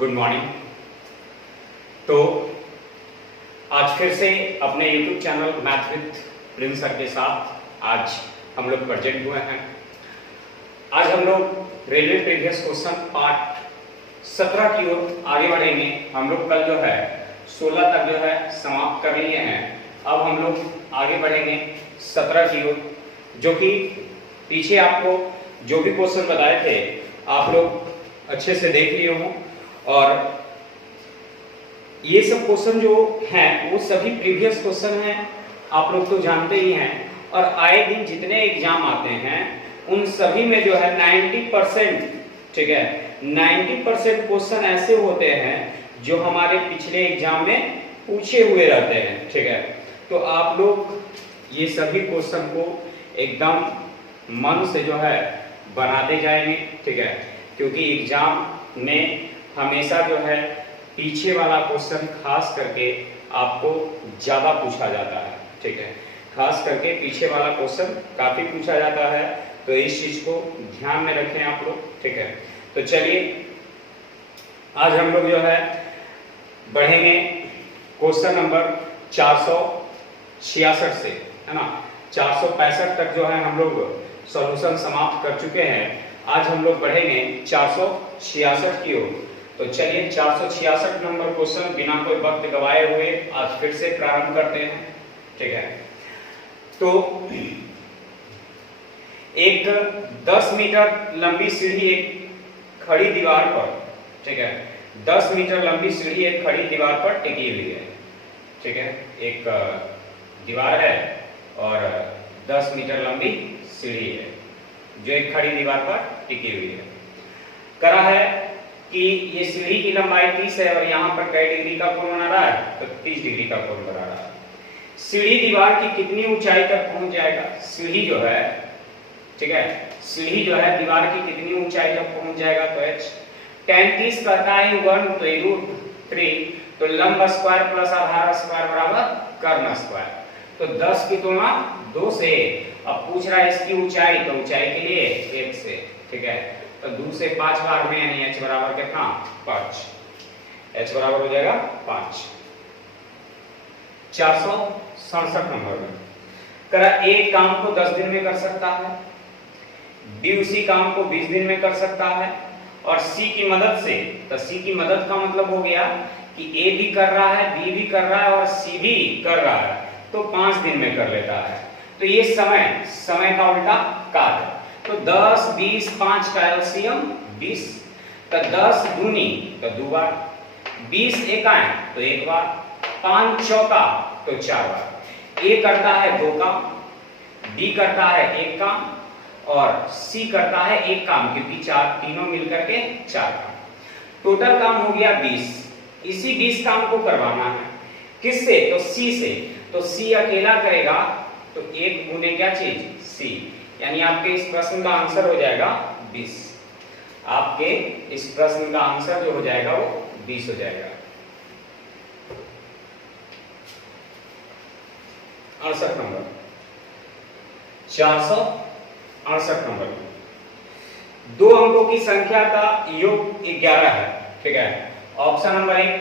Good morning. तो आज फिर से अपने YouTube channel math with Prince sir के साथ आज हम लोग प्रेजेंट हुए हैं। आज हम लोग रेलवे प्रीवियस क्वेश्चन पार्ट 17 की ओर आगे बढ़ेंगे। हम लोग कल जो है 16 तक जो है समाप्त कर लिए हैं। अब हम लोग आगे बढ़ेंगे 17 की ओर, जो कि पीछे आपको जो भी क्वेश्चन बताए थे आप लोग अच्छे से देख लिए हों। और ये सब क्वेश्चन जो हैं वो सभी प्रीवियस क्वेश्चन हैं, आप लोग तो जानते ही हैं। और आए दिन जितने एग्जाम आते हैं उन सभी में जो है 90%, ठीक है, 90% क्वेश्चन ऐसे होते हैं जो हमारे पिछले एग्जाम में पूछे हुए रहते हैं, ठीक है। तो आप लोग ये सभी क्वेश्चन को एकदम मन से जो है बनाते जाएंगे, ठीक है, क्योंकि एग्जाम में हमेशा जो है पीछे वाला क्वेश्चन खास करके आपको ज्यादा पूछा जाता है, ठीक है। खास करके पीछे वाला क्वेश्चन काफी पूछा जाता है, तो इस चीज को ध्यान में रखें आप लोग, ठीक है। तो चलिए आज हम लोग जो है बढ़ेंगे क्वेश्चन नंबर 466 से, है ना। 465 तक जो है हम लोग सॉल्यूशन समाप्त कर चुके हैं। आज हम लोग बढ़ेंगे 466 की ओर। तो चलिए 466 नंबर क्वेश्चन बिना कोई वक्त गवाए हुए आज फिर से प्रारंभ करते हैं, ठीक है। तो एक 10 मीटर लंबी सीढ़ी एक खड़ी दीवार पर, ठीक है, 10 मीटर लंबी सीढ़ी एक खड़ी दीवार पर टिकी हुई है, ठीक है। एक दीवार है और 10 मीटर लंबी सीढ़ी है जो एक खड़ी दीवार पर टिकी हुई है। करा है कि ये सीढ़ी की लंबाई 30 है और यहाँ पर कई डिग्री का कोण बना रहा है, तो 30 डिग्री का कोण बना रहा है। सीढ़ी दीवार की कितनी ऊंचाई तक पहुंच जाएगा? सीढ़ी जो है, ठीक है, सीढ़ी जो है दीवार की कितनी ऊंचाई तक पहुंच जाएगा? तो h tan 30 करता है 1 तो √3, तो लंब स्क्वायर प्लस आधार स्क्वायर बराबर कर्ण स्क्वायर। तो 10 की तुलना 2 से। अब पूछ रहा है इसकी ऊंचाई, तो ऊंचाई के लिए 1 से, ठीक है। तो 2 से 5 बार में यानी h बराबर कितना? 5। h बराबर हो जाएगा 5। 467 नंबर में करा एक काम को 10 दिन में कर सकता है, बी उसी काम को 20 दिन में कर सकता है, और सी की मदद से, तो सी की मदद का मतलब हो गया कि ए भी कर रहा है, बी भी कर रहा है और सी भी कर रहा है, तो 5 दिन में कर लेता है। तो ये समय का उल्टा काल है। तो 10, 20, 5 का एलसीएम 20, तो 10 दूनी तो 2 बार, 20 एकाएं तो 1 बार, 5 चौका तो 4 बार। ए करता है 2 काम, बी करता है 1 काम और सी करता है 1 काम, क्योंकि तीनों मिलकर के 4 काम। टोटल काम हो गया 20। इसी 20 काम को करवाना है किससे? तो सी से। तो सी अकेला करेगा तो 1 गुने क्या चीज? सी। यानी आपके इस प्रश्न का आंसर हो जाएगा 20। आपके इस प्रश्न का आंसर जो हो जाएगा वो 20 हो जाएगा। 68 नंबर, 468 नंबर, 2 अंकों की संख्या का योग 11 है, ठीक है। Option number 1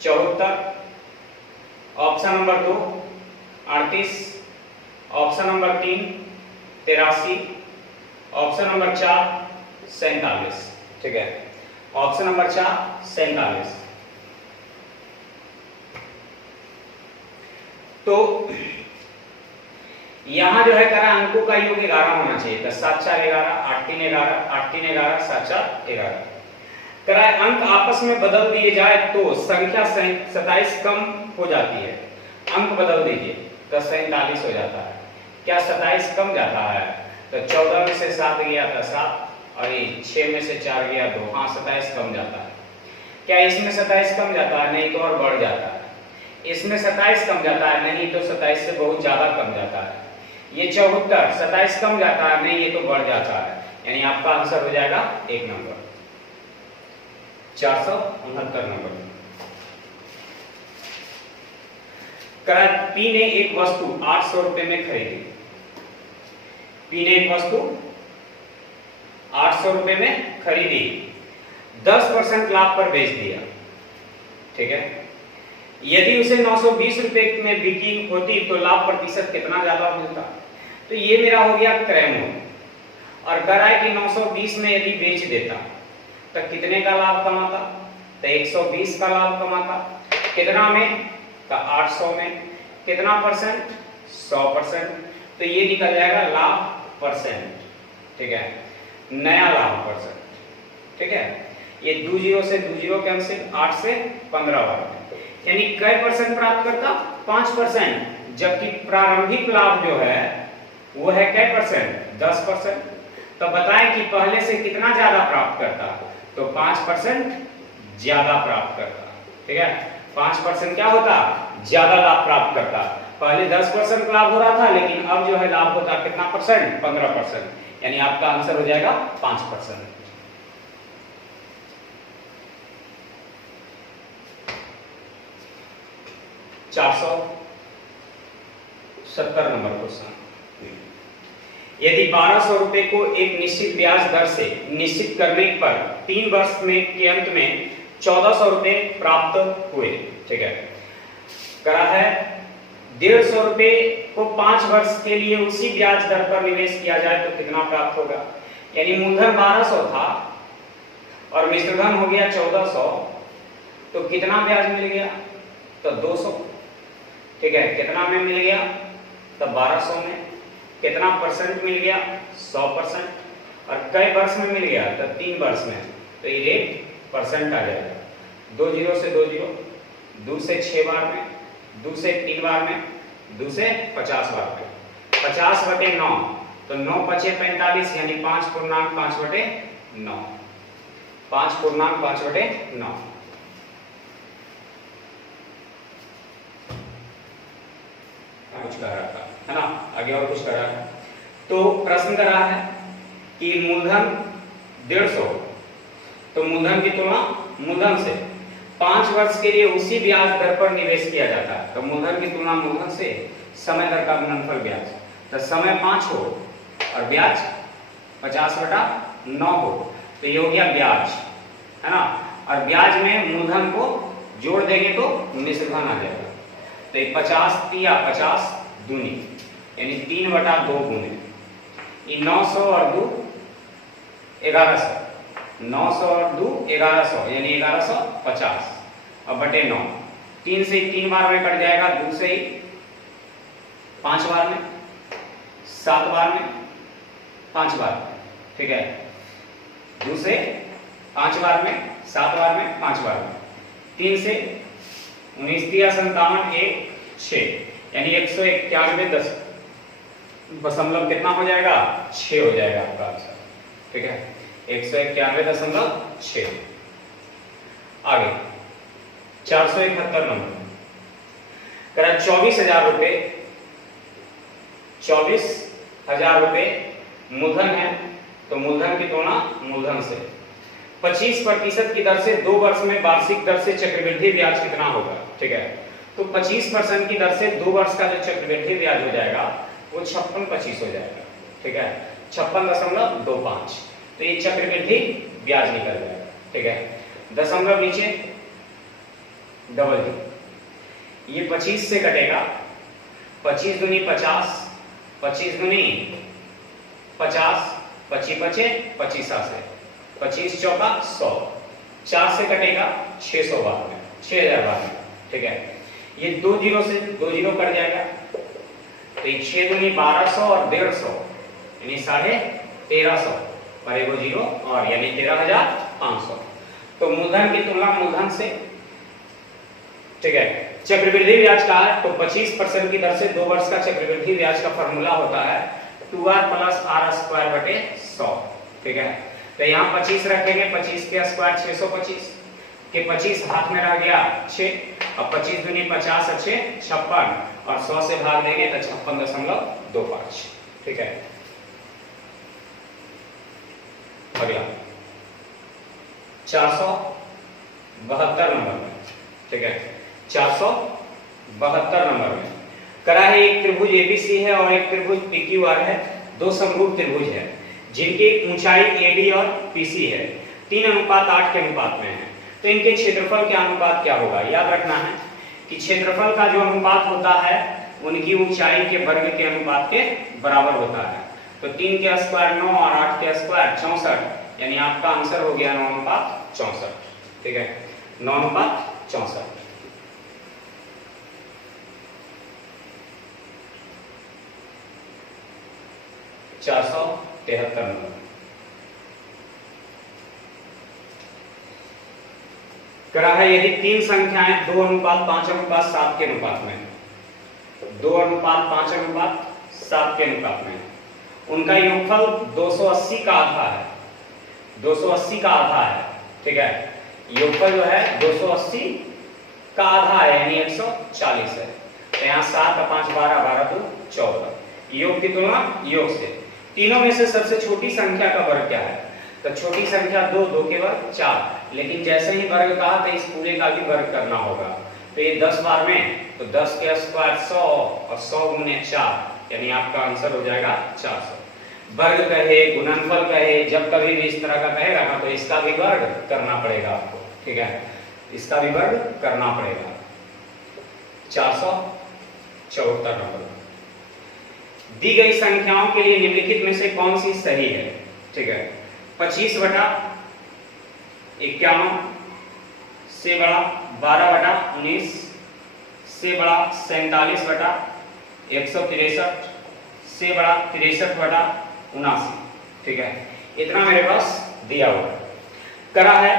74, option number 2 38, option number 3 83, option number 4 47, ठीक है। Option number 4 47। तो यहां जो है करा अंकों का योग 11 होना चाहिए, तो 7 4 11, 8 3 11, 8 3 11, 7 4 11। करा अंक आपस में बदल दिए जाए तो संख्या 27 कम हो जाती है। अंक बदल दीजिए तो 47 हो जाता है। क्या 27 कम जाता है? तो 14 में से 7 गया था 7, और ये 6 में से 4 गया 2, हाँ 27 कम जाता है। क्या इसमें 27 कम जाता है? नहीं तो और बढ़ जाता है। इसमें 27 कम जाता है? नहीं तो 27 से बहुत ज्यादा कम जाता है। ये 74 27 कम जाता है? नहीं, ये तो बढ़ जाता है। यानी आपका आंसर हो जाएगा 1 नंबर। 469 नंबर करा पी ने एक वस्तु 800 रुपए में खरीदी। पी ने एक वस्तु 800 रुपए में खरीदी। 10% लाभ पर बेच दिया, ठीक है। यदि उसे 920 रुपए में बिक्री होती तो लाभ प्रतिशत कितना ज्यादा मिलता? तो ये मेरा हो गया क्रय मूल्य, और कह रहा है कि 920 में यदि बेच देता तो कितने का लाभ कमाता? तो 120 का लाभ कमाता। कितना में? तो 800 में। कितना परसेंट? 100%। तो ये निकल जाएगा लाभ परसेंट, ठीक है, नया लाभ परसेंट, ठीक है। ये 2 जीरो से 2 जीरो कैंसिल, 8 से 15 बार, यानी कै परसेंट प्राप्त करता? 5%, जबकि प्रारंभिक लाभ जो है वो है कै परसेंट? 10%। तो बताएं कि पहले से कितना ज्यादा प्राप्त करता? तो 5% ज्यादा प्राप्त करता, ठीक है। 5% क्या होता? ज्यादा लाभ प्राप्त करता। पहले 10% लाभ हो रहा था, लेकिन अब जो है लाभ होता कितना परसेंट? 15%, यानी आपका आंसर हो जाएगा 5%। $470 नंबर क्वेश्चन। यदि 1200 रुपए को एक निश्चित ब्याज दर से निश्चित करने पर 3 वर्ष में के अंत में 1400 रुपए प्राप्त हुए, ठीक है। करा है 150 रुपए को 5 वर्ष के लिए उसी ब्याज दर पर निवेश किया जाए तो कितना प्राप्त होगा? यानी मूलधन 1200 था और मिश्र धन हो गया 1400, तो कितना ब्याज मिल गया? तो 200, ठीक है। कितना में मिल गया? तो 1200 में। कितना परसेंट मिल गया? 100%। और कई वर्ष में मिल गया? तो 3 वर्ष में। तो ये रेट परसेंट आ जाएगा। 2 जीरो से 2 जीरो, 2 से 6 बार में, 2 से 3 बार में, 2 से 50 बार में। 50/9, तो 9 × 5 = 45, यानी 5/5/9, 5/5/9। कुछ कह रहा था, है ना, आगे और कुछ कह रहा है। तो प्रश्न कर रहा है कि मूलधन 150, तो मूलधन की तुलना मूलधन से 5 वर्ष के लिए उसी ब्याज दर पर निवेश किया जाता है। तो मूलधन की तुलना मूलधन से समय दर का गुणनफल ब्याज, तो समय 5 हो और ब्याज 50/9 हो, तो ये हो गया ब्याज, है ना। और ब्याज में मूलधन को जोड़ देंगे तो मिश्र धन आ जाएगा। तो 50 या 50 दूनी, यानी 3/2 गुने 900 और 2 1100, 900 और 2 1100, यानी 1150 और बटे 9। 3 से 3 बार में कट जाएगा, 2 से 5 बार में, 7 बार में, 5 बार में, ठीक है। 2 से 5 बार में, 7 बार में, 5 बार में। 3 से 19 × 57 1 6, यानी 191 दशमलव कितना हो जाएगा? 6 हो जाएगा आपका आंसर, ठीक है। 191.6। आगे 471 नंबर करा 24,000 रुपए, 24,000 रुपए मूलधन है, तो मूलधन की तुलना मूलधन से 25% की दर से 2 वर्ष में वार्षिक दर से चक्रवृद्धि ब्याज कितना होगा, ठीक है। तो 25% की दर से 2 वर्ष का जो चक्रवृद्धि ब्याज हो जाएगा वो 5625 हो जाएगा, ठीक है, 56.25। तो ये चक्रवृद्धि ब्याज निकल जाएगा, ठीक है। दशमलव नीचे डबल डी, ये 25 से कटेगा, 25 दूनी 50, 25 दूनी 50, 25 बचे 25 से, 25 चौका 100, 4 से कटेगा 600 बार में, 6000 बार में, ठीक है। ये 2 जीरो से 2 जीरो कट जाएगा, तो ये 6 दूनी 1200 और 150, यानी 1350 और एगो जीरो और, यानी 13,500। तो मूलधन की तुलना मूलधन से, ठीक है। चक्रवृद्धि ब्याज का है, तो 25% की दर से 2 वर्ष का चक्रवृद्धि ब्याज का फॉर्मूला होता है 2r + r² / 100, ठीक है। तो यहाँ 25 रखेंगे, 25 के स्क्वायर 625 के 25 हाथ में रह गया 6, अब 25 दूनी 50 और 6 56, और 100 से भाग देंगे तो 56.25, ठीक है। अगला 472 नंबर में, ठीक है, 472 नंबर में करा है एक त्रिभुज एबीसी है और एक त्रिभुज पीक्यूआर है, 2 समरूप त्रिभुज है जिनकी ऊंचाई एडी और पीसी है। 3:8 के अनुपात में है, तो इनके क्षेत्रफल के अनुपात क्या होगा? याद रखना है कि क्षेत्रफल का जो अनुपात होता है उनकी ऊंचाई के वर्ग के अनुपात के बराबर होता है। तो 3 के स्क्वायर 9 और 8 के स्क्वायर 64, यानी आपका आंसर हो गया 9:64। ठीक है, 9:64। नंबर। करा है यदि 3 संख्याएं 2:5:7 के अनुपात में, 2:5:7 के अनुपात में, उनका योगफल 280 का आधा है, 280 का आधा है। ठीक है, योगफल जो है 280 का आधा है, यानी 140 है। तो यहाँ 7 और 5 12, 12 2 14। योग की तुलना योग से। तीनों में से सबसे छोटी संख्या का वर्ग क्या है? तो छोटी संख्या 2, 2 के वर्ग 4, लेकिन जैसे ही वर्ग कहा तो इस पूरे का भी वर्ग करना होगा। तो ये 10 बार में, तो 10 के स्क्वायर 100 और 100 गुने 4, यानी आपका आंसर हो जाएगा 400। वर्ग कहे, गुणनफल कहे, जब कभी भी इस तरह का कहेगा ना, तो इसका भी वर्ग करना पड़ेगा आपको। ठीक है, इसका भी वर्ग करना पड़ेगा। 474 नंबर। दी गई संख्याओं के लिए निम्नलिखित में से कौन सी सही है? ठीक है, 25/51 से बड़ा 12/19 से बड़ा 47/163 से बड़ा 63/79। ठीक है, इतना मेरे पास दिया हुआ है। करा है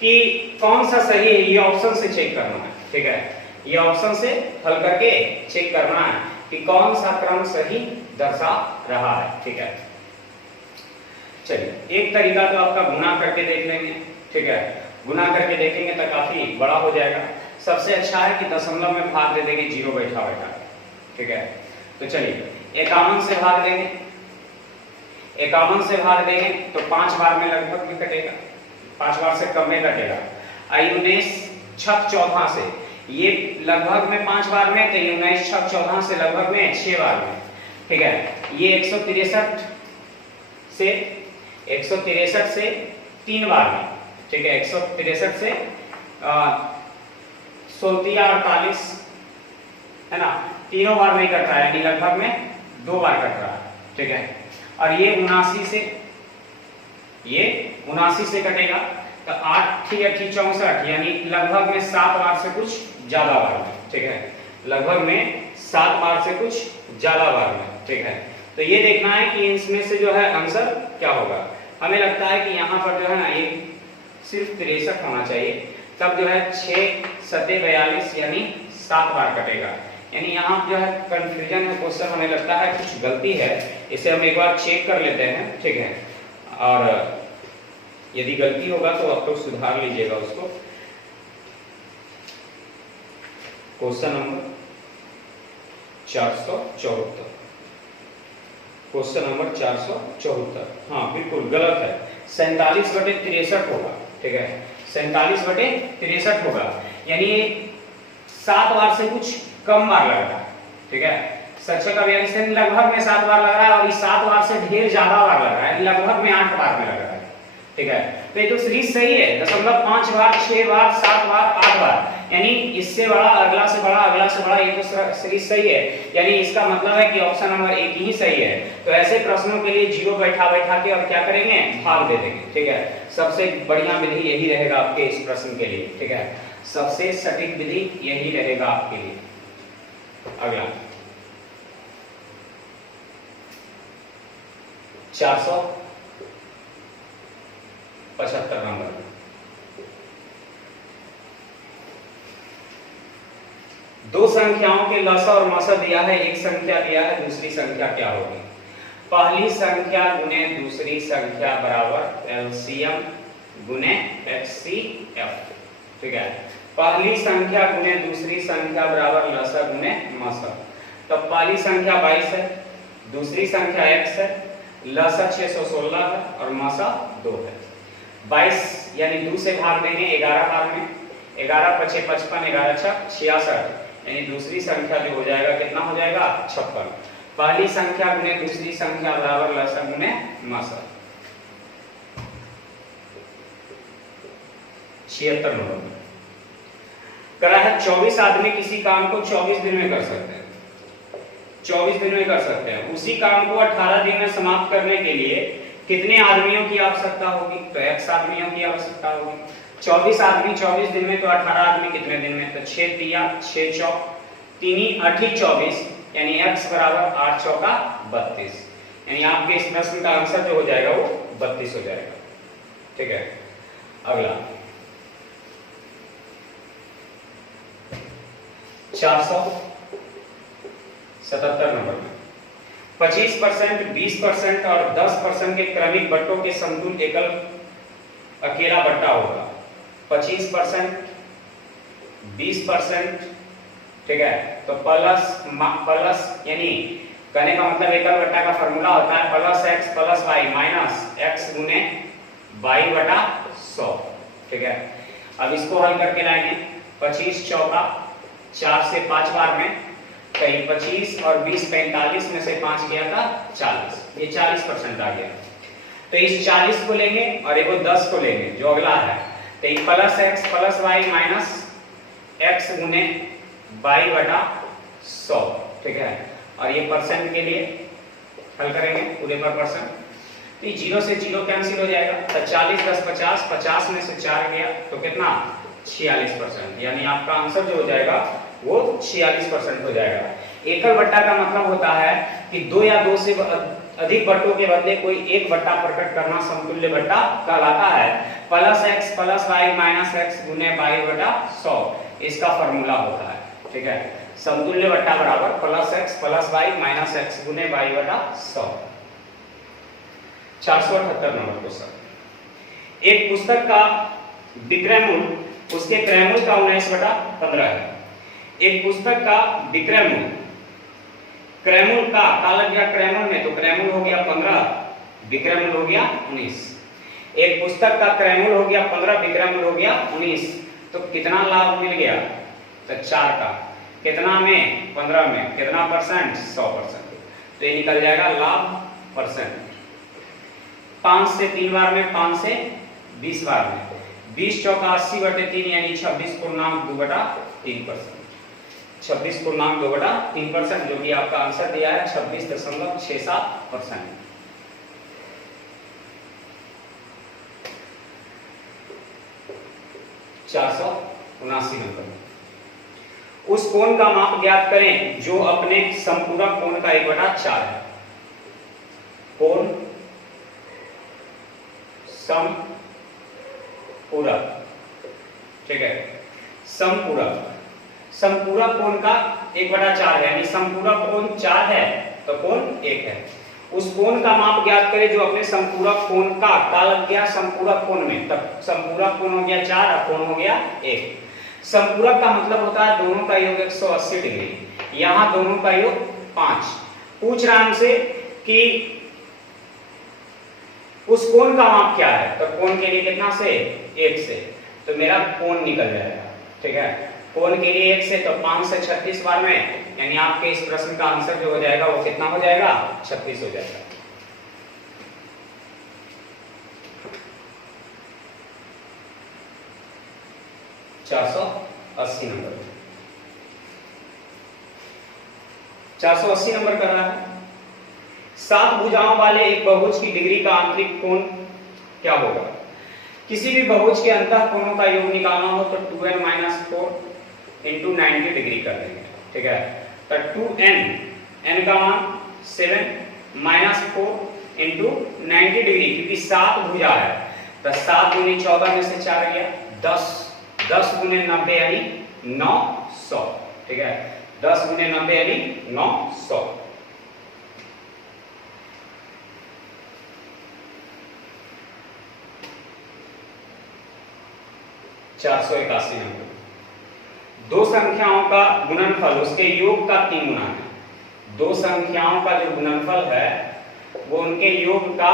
कि कौन सा सही है, ये ऑप्शन से चेक करना है। ठीक है, ये ऑप्शन से हल करके चेक करना है कि कौन सा क्रम सही दर्शा रहा है। ठीक है, चलिए एक तरीका तो आपका गुना करके देख लेंगे। ठीक है, गुना करके देखेंगे तो काफी बड़ा हो जाएगा। सबसे अच्छा है कि दशमलव में भाग दे देंगे 0 बैठा बैठा। ठीक है, तो चलिए 51 से भाग देंगे, 51 से भाग देंगे तो 5 बार में लगभग में कटेगा, 5 बार से कम में कटेगा। 19 6 14 से ये लगभग में 5 बार में, तो 19 6 14 से लगभग में 6 बार में। ठीक है, ये 163 से 3 बार में। ठीक है, 163 से 16 48 है ना, तीनों बार में कट रहा है, यानी लगभग में 2 बार कट रहा है। ठीक है, और ये 79 से कटेगा तो 8 8 64, यानी लगभग में 7 बार से कुछ ज्यादा बार में। ठीक है, लगभग में 7 बार से कुछ ज्यादा बार में। ठीक है, तो ये देखना है कि इसमें से जो है आंसर क्या होगा। हमें लगता है कि यहाँ पर जो है ना, ये सिर्फ 63 होना चाहिए, तब जो है 6 7 42, यानी 7 बार कटेगा। यानी यहाँ जो है कंफ्यूजन है क्वेश्चन, हमें लगता है कुछ गलती है, इसे हम एक बार चेक कर लेते हैं। ठीक है, और यदि गलती होगा तो आप लोग सुधार लीजिएगा उसको। क्वेश्चन नंबर 474, क्वेश्चन नंबर 474, हाँ बिल्कुल गलत है, 47/63 होगा। ठीक है, 47/63 होगा, यानी 7 बार से कुछ कम बार लग रहा है। ठीक है, सच का रिएक्शन लगभग में 7 बार लग रहा है, और इस 7 बार से ढेर ज्यादा बार लग रहा है, लगभग में 8 बार में लग रहा है। ठीक है, तो ये तो सीरीज सही है, 0.5 बार 6 बार 7 बार 8 बार, यानी इससे बड़ा अगला से बड़ा अगला से बड़ा, ये तो सीरीज सही है। यानी इसका मतलब है कि ऑप्शन नंबर 1 ही सही है। तो ऐसे प्रश्नों के लिए 0 बैठा बैठा के और क्या करेंगे, भाग दे देंगे। ठीक है, सबसे बढ़िया विधि यही रहेगा आपके इस प्रश्न के लिए। ठीक है, सबसे सटीक विधि यही रहेगा आपके लिए। अगला 475 नंबर। दो संख्याओं के लसा और मसा दिया है, एक संख्या दिया है, दूसरी संख्या क्या होगी? पहली संख्या गुने दूसरी संख्या बराबर एलसीएम गुने एचसीएफ। ठीक है, पहली संख्या गुने दूसरी संख्या बराबर लसा गुने मसा। तो पहली संख्या 22 है, दूसरी संख्या x है, लसा 616 है और मसा 2 है। 22 यानी 2 से भाग देंगे 11 बार में, 11 × 5 = 55, 11 × 6 = 66, यानी दूसरी संख्या जो हो जाएगा कितना हो जाएगा 56। पहली संख्या गुने दूसरी संख्या बराबर लसा गुने मसा। 76 नंबर में करा है 24 आदमी किसी काम को 24 दिन में कर सकते हैं, 24 दिन में कर सकते हैं। उसी काम को 18 दिन में समाप्त करने के लिए कितने आदमियों की आवश्यकता होगी? तो x आदमियों की आवश्यकता होगी। 24 आदमी 24 दिन में, तो 18 आदमी कितने दिन में? तो 6 तिया 6 चौक 3 8 24, यानी x बराबर 8 चौका 32, यानी आपके इस प्रश्न का आंसर जो हो जाएगा वो 32 हो जाएगा। ठीक है, अगला 477 नंबर में 25%, 20% और 10% के क्रमिक बट्टों के समतुल्य एकल अकेला बट्टा होगा। 25%, 20%, ठीक है, तो प्लस यानी कहने का मतलब एकल बट्टा का फॉर्मूला होता है plus x plus y minus x गुने y बटा 100। ठीक है, अब इसको हल करके लाएंगे। 25 चौका 4 से 5 बार में कहीं 25 और 20 45 में से 5 गया था 40, ये 40% आ गया। तो इस 40 को लेंगे और एक 10 को लेंगे जो अगला है, तो ये plus x plus y minus x गुने y बटा 100। ठीक है, और ये परसेंट के लिए हल करेंगे पूरे पर परसेंट, तो 0 से 0 कैंसिल हो जाएगा। तो 40 10 50, 50 में से 4 गया तो कितना? 46%, यानी आपका आंसर जो हो जाएगा वो 46% हो जाएगा। एकल बट्टा का मतलब होता है कि 2 या 2 से अधिक बट्टों के बदले कोई एक बट्टा प्रकट करना समतुल्य बट्टा कहलाता है। Plus x plus y minus x गुने y बटा 100 इसका फॉर्मूला होता है। ठीक है, समतुल्य बट्टा बराबर plus x plus y minus x गुने y बटा 100। 478 नंबर क्वेश्चन, एक पुस्तक का विक्रय मूल्य उसके क्रय मूल्य का 19/15 है। एक पुस्तक का विक्रय मूल्य क्रय मूल्य का लग गया क्रय मूल्य में, तो क्रय मूल्य हो गया 15, विक्रय मूल्य हो गया 19। एक पुस्तक का क्रय मूल्य हो गया 15, विक्रय मूल्य हो गया 19, तो कितना लाभ मिल गया? तो 4 का कितना में? 15 में कितना परसेंट? 100%। तो ये निकल जाएगा लाभ परसेंट। 5 से 3 बार में, 5 से 20 बार में 20 चौका 80/3 यानी 26.2/3%। 26.2/3%, जो कि आपका आंसर दिया है 26.67%। नंबर, उस कोण का माप ज्ञात करें जो अपने संपूरक कोण का 1/4 है। कोण समपूरक, ठीक है, समपूरक कोण का 1/4 है, यानी समपूरक कोण 4 है तो कोण 1 है। उस कोण का माप ज्ञात करें जो अपने संपूरक कोण का लग गया संपूरक कोण में, तब संपूरक कोण हो गया 4 और कोण हो गया 1। संपूरक का मतलब होता है दोनों का योग 180 डिग्री, यहां दोनों का योग 5। पूछ रहा हमसे कि उस कोण का माप क्या है, तो कोण के लिए कितना से? 1 से, तो मेरा कोण निकल जाएगा। ठीक है, कोण के लिए 1 से, तो 5 से 36 बार में, यानी आपके इस प्रश्न का आंसर जो हो जाएगा वो कितना हो जाएगा? 36 हो जाएगा। नंबर 480 नंबर कर रहा है। 7 भुजाओं वाले एक बहुभुज की डिग्री का आंतरिक कोण क्या होगा? किसी भी बहुभुज के अंतः कोणों का योग निकालना हो तो 2n - 4 × 90 डिग्री कर देंगे। ठीक है, तो 2n n का मान 7 - 4 × 90 डिग्री, क्योंकि 7 भुजा है तो 7 × 14 में से 4 गया 10, 10 × 90 यानी 900। ठीक है, 10 × 90 यानी 900। 481 नंबर, दो संख्याओं का गुणनफल उसके योग का 3 गुना है। दो संख्याओं का जो गुणनफल है वो उनके योग का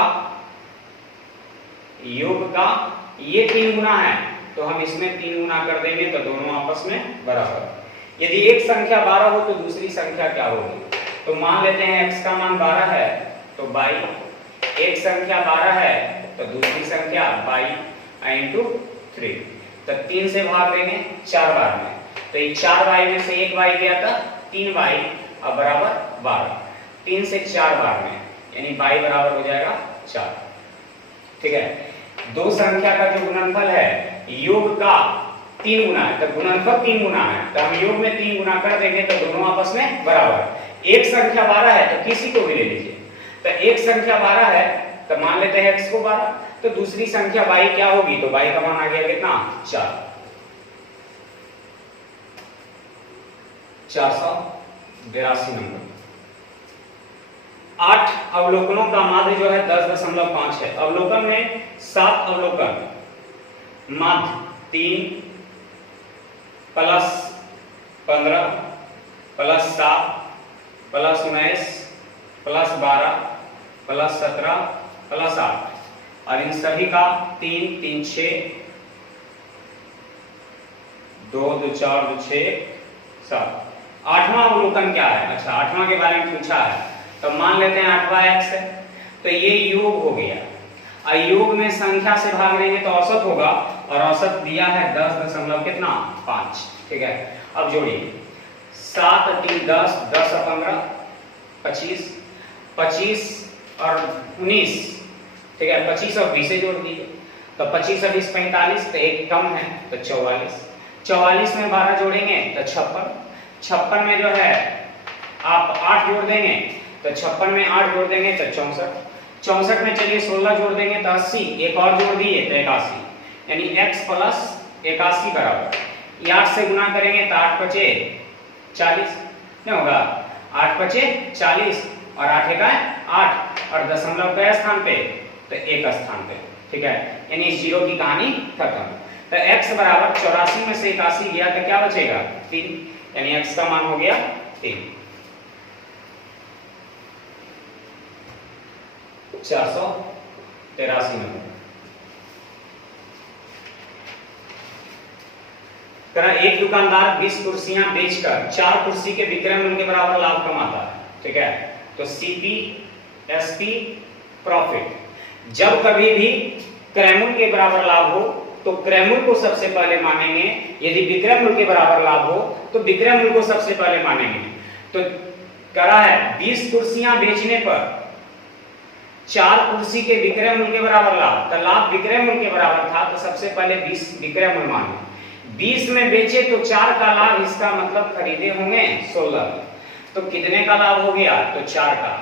ये 3 गुना है, तो हम इसमें 3 गुना कर देंगे तो दोनों आपस में बराबर। यदि एक संख्या 12 हो तो दूसरी संख्या क्या होगी? तो मान लेते हैं x का मान 12 है तो 22, एक संख्या 12 है तो दूसरी संख्या 22 × 3, तो 3 से भाग देंगे 4 बार में, तो ये 4 y में से 1 y गया था 3 y अब बराबर 12, 3 से 4 बार में, यानी y बराबर हो जाएगा 4। ठीक है, दो संख्या का जो गुणनफल है योग का 3 गुना है, तो गुणनफल 3 गुना है, तो हम योग में 3 गुना कर देंगे तो दोनों आपस में बराबर। एक संख्या 12 है तो किसी को भी ले लीजिए, तो एक संख्या 12 है तो मान लेते हैं x को 12, तो दूसरी संख्या y क्या होगी, तो y का मान आ गया कितना 4। 482 नंबर। 8 अवलोकनों का माध्य जो है 10.5 है। अवलोकन में 7 अवलोकन, माध्य 3 plus 15 plus 7 plus 19 plus 12 plus 17 plus 8, और इन सभी का 3 3 6 2 2 4 2 6 7। 8वां अवलोकन क्या है, अच्छा 8वां के बारे में पूछा है, तो मान लेते हैं 8वां x है, तो ये योग हो गया, और योग में संख्या से भाग देंगे तो औसत होगा, और औसत दिया है 10.5। ठीक है, अब जोड़िए 7 3 10 10 और 15 25 25 और 19। ठीक है, 25 और 20 से जोड़ दीजिए, तो 25 और 20 45, तो एक कम है तो 44, 44 में 12 जोड़ेंगे तो 56, 56 में जो है आप 8 जोड़ देंगे तो 56 में 8 जोड़ देंगे तो 64, 64 में चलिए 16 जोड़ देंगे तो 80, एक और जोड़ दिए तो 81, यानी x प्लस 81 बराबर, 8 से गुना करेंगे तो 8 पचे 40 नहीं होगा, 8 पचे 40 और 8 एका 8, और दशमलव के स्थान पे तो एक स्थान पे। ठीक है, यानी इस जीरो की कहानी खत्म। तो x बराबर 84 में से 81 गया तो क्या बचेगा 3, यानी x का मान हो गया 3। 483 नंबर। एक दुकानदार 20 कुर्सियां बेचकर 4 कुर्सी के विक्रय मूल्य के बराबर लाभ कमाता है। ठीक है, तो सीपी एसपी प्रॉफिट। जब कभी भी क्रय मूल्य के बराबर लाभ हो तो क्रय मूल्य को सबसे पहले मानेंगे, यदि विक्रय मूल्य के बराबर लाभ हो तो विक्रय मूल्य को सबसे पहले मानेंगे। तो करा है 20 कुर्सियां बेचने पर 4 कुर्सी के विक्रय मूल्य के बराबर लाभ, तो लाभ विक्रय मूल्य के बराबर था तो सबसे पहले 20 विक्रय मूल्य माने, 20 में बेचे तो 4 का लाभ, इसका मतलब खरीदे होंगे 16, तो कितने का लाभ हो गया, तो 4 का,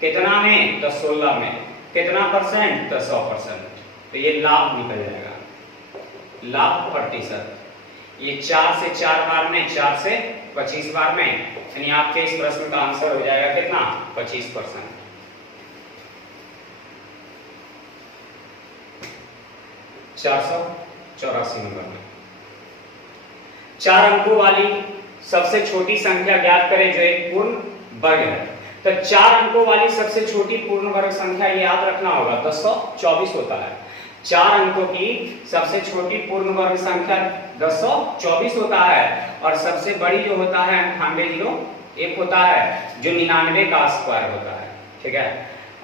कितना में, तो 16 में, कितना परसेंट, तो 100%, तो ये लाभ निकल जाएगा, लाभ प्रतिशत। ये 4 से 4 बार में, 4 से 25 बार में, यानी आपके इस प्रश्न का आंसर हो जाएगा कितना, 25%। 484 नंबर में 4 अंकों वाली सबसे छोटी संख्या ज्ञात करें जो एक पूर्ण वर्ग है। तो 4 अंकों वाली सबसे छोटी पूर्ण वर्ग संख्या याद रखना होगा 1024 होता है। 4 अंकों की सबसे छोटी पूर्ण वर्ग संख्या 1024 होता है, और सबसे बड़ी जो होता है 9801 होता है, जो 99 का स्क्वायर होता है। ठीक है,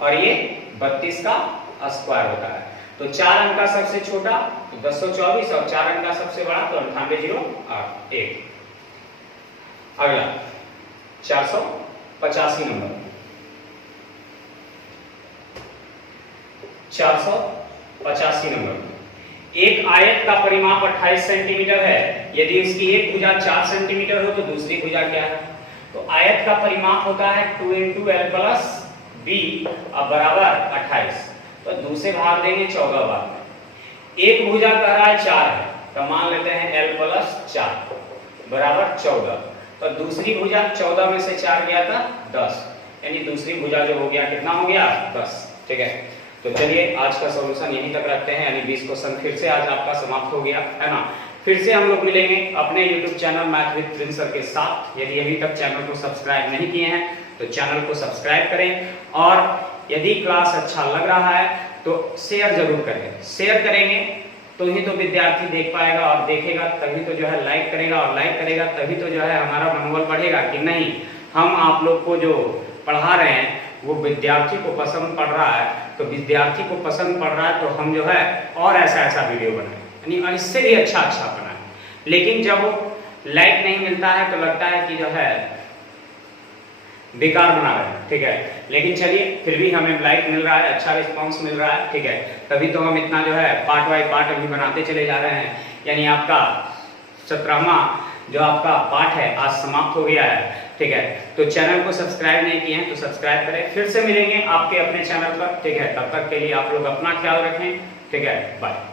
और ये 32 का स्क्वायर होता है। तो 4 अंक का सबसे छोटा तो 1024, और 4 अंक का सबसे बड़ा तो 9801। अगला 485 नंबर। 485 नंबर। एक आयत का परिमाप 28 सेंटीमीटर है, यदि उसकी एक भुजा 4 सेंटीमीटर हो तो दूसरी भुजा क्या है। तो आयत का परिमाप होता है 2 × L + B बराबर 28, तो दूसरे भाग देंगे 14 बार में। एक भुजा कह रहा है 4 है, तो मान लेते हैं L + 4 बराबर 14, तो दूसरी भुजा 14 में से 4 गया था 10, यानी दूसरी भुजा जो हो गया कितना हो गया 10। ठीक है, तो चलिए आज का सॉल्यूशन यहीं तक रखते हैं, यानी 20 क्वेश्चन फिर से आज आपका समाप्त हो गया है ना। फिर से हम लोग मिलेंगे अपने YouTube channel math with Prince sir के साथ। यदि अभी तक चैनल को सब्सक्राइब नहीं किए हैं तो चैनल को सब्सक्राइब करें, और यदि क्लास अच्छा लग रहा है तो शेयर जरूर करें। शेयर करेंगे तो ही तो विद्यार्थी देख पाएगा, और देखेगा तभी तो जो है लाइक करेगा, और लाइक करेगा तभी तो जो है हमारा मनोबल बढ़ेगा कि नहीं, हम आप लोग को जो पढ़ा रहे हैं वो विद्यार्थी को पसंद पड़ रहा है। तो विद्यार्थी को पसंद पड़ रहा है तो हम जो है और ऐसा वीडियो बनाएं। यानी और इससे भी अच्छा बना है। लेकिन जब लाइक नहीं मिलता है तो लगता है कि जो है बेकार बना रहे हैं, ठीक है। लेकिन चलिए फिर भी हमें लाइक मिल रहा है, अच्छा रिस्पांस मिल रहा है, ठीक है। तभी तो हम इतना जो है पार्ट बाय पार्ट अभी बनाते चले जा रहे हैं। यानी आपका 17वां जो आपका पार्ट है आज समाप्त हो गया है, ठीक है। तो चैनल को सब्सक्राइब नहीं किए हैं तो सब्सक्राइब करें। फिर से मिलेंगे आपके अपने चैनल पर, ठीक है। तब तक के लिए आप लोग अपना ख्याल रखें, ठीक है। बाय।